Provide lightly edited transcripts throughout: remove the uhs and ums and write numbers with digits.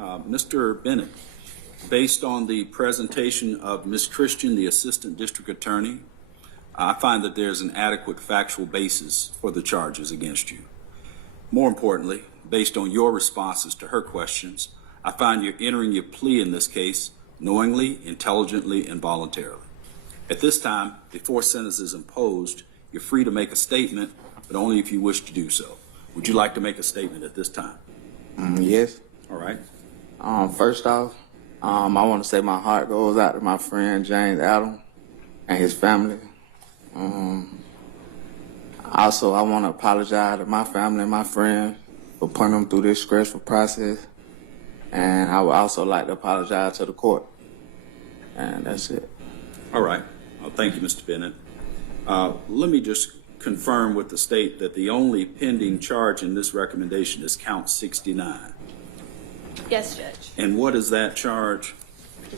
Mr. Bennett, based on the presentation of Ms. Christian, the Assistant District Attorney, I find that there's an adequate factual basis for the charges against you. More importantly, based on your responses to her questions, I find you're entering your plea in this case knowingly, intelligently, and voluntarily. At this time, before sentence is imposed, you're free to make a statement, but only if you wish to do so. Would you like to make a statement at this time? Yes. All right. First off, I want to say my heart goes out to my friend James Adam and his family. Also, I want to apologize to my family and my friends for putting them through this stressful process. And I would also like to apologize to the court. And that's it. All right. Well, thank you, Mr. Bennett. Let me just confirm with the state that the only pending charge in this recommendation is count 69. Yes, Judge. And what is that charge?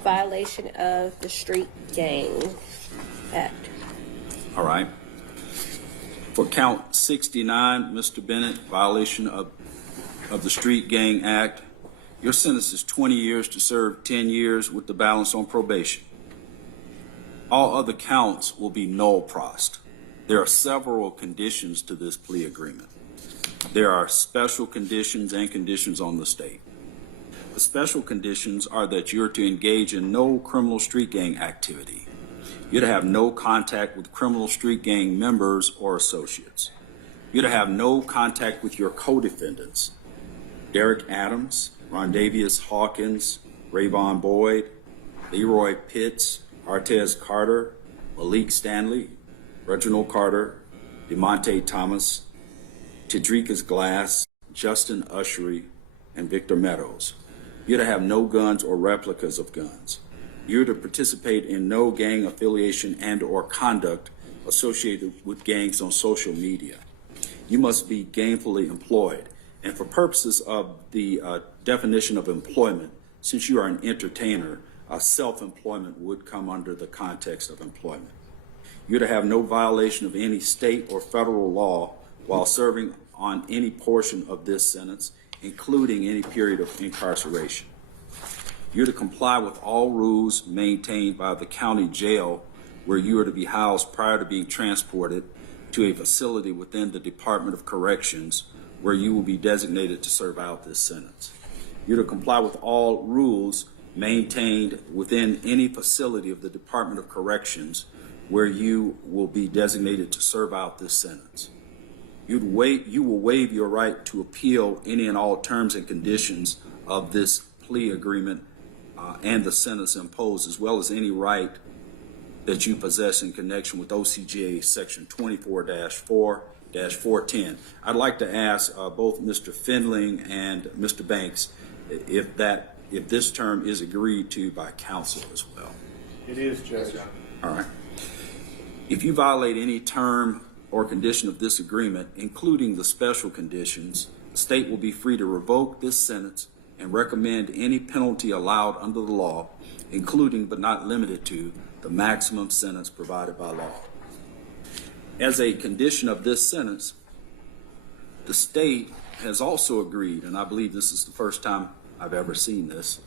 Violation of the Street Gang Act. All right. For count 69, Mr. Bennett, violation of the Street Gang Act, your sentence is 20 years to serve 10 years with the balance on probation. All other counts will be null prost. There are several conditions to this plea agreement. There are special conditions and conditions on the state. The special conditions are that you're to engage in no criminal street gang activity. You're to have no contact with criminal street gang members or associates. You're to have no contact with your co-defendants, Derek Adams, Rondavius Hawkins, Rayvon Boyd, Leroy Pitts, Artez Carter, Malik Stanley, Reginald Carter, DeMonte Thomas, Tidrikas Glass, Justin Ushery, and Victor Meadows. You're to have no guns or replicas of guns. You're to participate in no gang affiliation and or conduct associated with gangs on social media. You must be gainfully employed. And for purposes of the definition of employment, since you are an entertainer, self-employment would come under the context of employment. You're to have no violation of any state or federal law while serving on any portion of this sentence, including any period of incarceration. You're to comply with all rules maintained by the county jail where you are to be housed prior to being transported to a facility within the Department of Corrections where you will be designated to serve out this sentence. You're to comply with all rules maintained within any facility of the Department of Corrections where you will be designated to serve out this sentence. You will waive your right to appeal any and all terms and conditions of this plea agreement and the sentence imposed, as well as any right that you possess in connection with OCGA section 24-4-410. I'd like to ask both Mr. Findling and Mr. Banks if this term is agreed to by counsel as well. It is, Judge. All right. If you violate any term or condition of this agreement, including the special conditions, the state will be free to revoke this sentence and recommend any penalty allowed under the law, including but not limited to the maximum sentence provided by law. As a condition of this sentence, the state has also agreed, and I believe this is the first time I've ever seen this,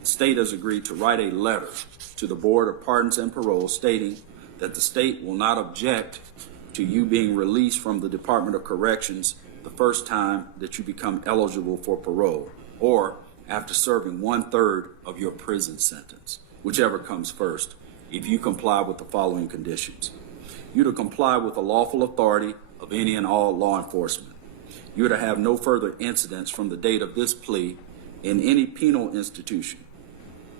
the state has agreed to write a letter to the Board of Pardons and Parole stating that the state will not object to you being released from the Department of Corrections the first time that you become eligible for parole, or after serving 1/3 of your prison sentence, whichever comes first, if you comply with the following conditions. You're to comply with the lawful authority of any and all law enforcement. You're to have no further incidents from the date of this plea in any penal institution.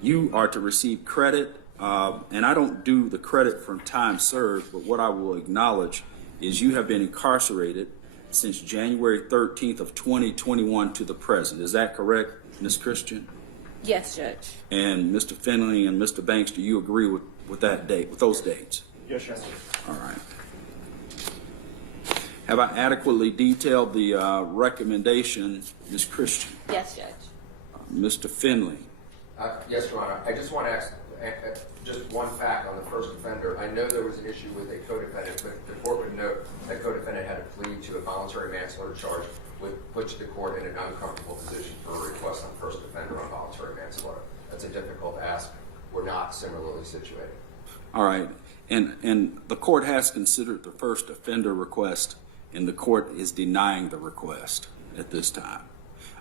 You are to receive credit, and I don't do the credit from time served, but what I will acknowledge is you have been incarcerated since January 13th of 2021 to the present. Is that correct, Ms. Christian? Yes, Judge. And Mr. Finley and Mr. Banks, do you agree with that date, with those dates? Yes, sir. All right. Have I adequately detailed the recommendation, Ms. Christian? Yes, Judge. Mr. Finley? Yes, Your Honor. I just want to ask just one fact on the first offender. I know there was an issue with a co-defendant, but the court would note that co-defendant had to plead to a voluntary manslaughter charge, which put the court in an uncomfortable position for a request on first offender on voluntary. difficult ask, were not similarly situated. All right. And the court has considered the first offender request, and the court is denying the request at this time.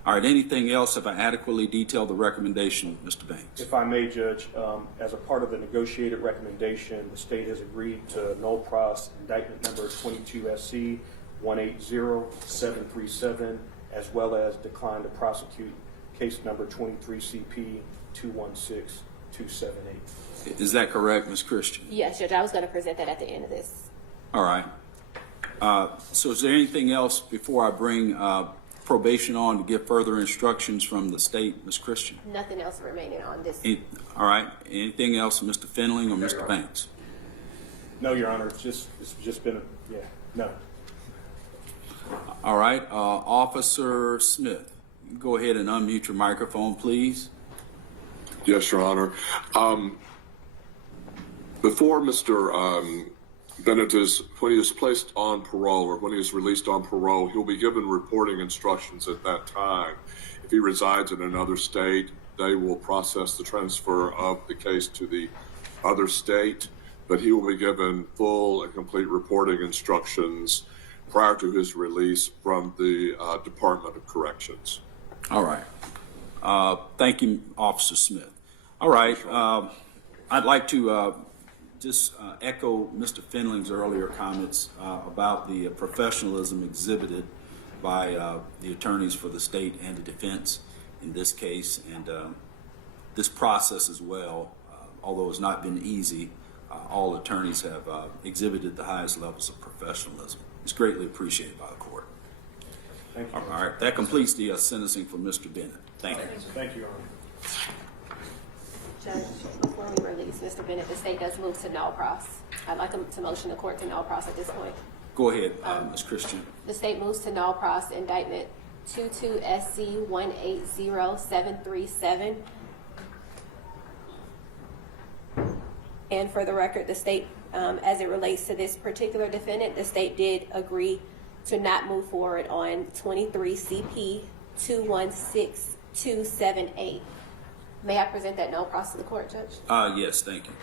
All right. Anything else? Have I adequately detailed the recommendation, Mr. Banks? If I may, Judge, as a part of the negotiated recommendation, the state has agreed to null pros indictment number 22 SC 180737, as well as decline to prosecute case number 23 CP 216278. Is that correct, Ms. Christian? Yes, Judge. I was going to present that at the end of this. All right. So is there anything else before I bring probation on to give further instructions from the state, Ms. Christian? Nothing else remaining on this. All right. Anything else, Mr. Findling or Mr. Banks? No, Your Honor, it's just been, no. All right. Officer Smith, you can go ahead and unmute your microphone, please. Yes, Your Honor. Before Mr. Bennett when he is placed on parole or when he is released on parole, he'll be given reporting instructions at that time. If he resides in another state, they will process the transfer of the case to the other state, but he will be given full and complete reporting instructions prior to his release from the Department of Corrections. All right. Thank you, Officer Smith. All right. I'd like to just echo Mr. Findling's earlier comments about the professionalism exhibited by the attorneys for the state and the defense in this case, and this process as well. Although it's not been easy, all attorneys have exhibited the highest levels of professionalism. It's greatly appreciated by the court. Thank you. All right. That completes the sentencing for Mr. Bennett. Thank you. Thank you, Your Honor. Judge, before we release Mr. Bennett, the state does move to null pros. I'd like to motion the court to null pros at this point. Go ahead, Ms. Christian. The state moves to null pros indictment 22 SC 180737. And for the record, the state, as it relates to this particular defendant, the state did agree to not move forward on 23 CP 216278. May I present that null pros to the court, Judge? Yes, thank you.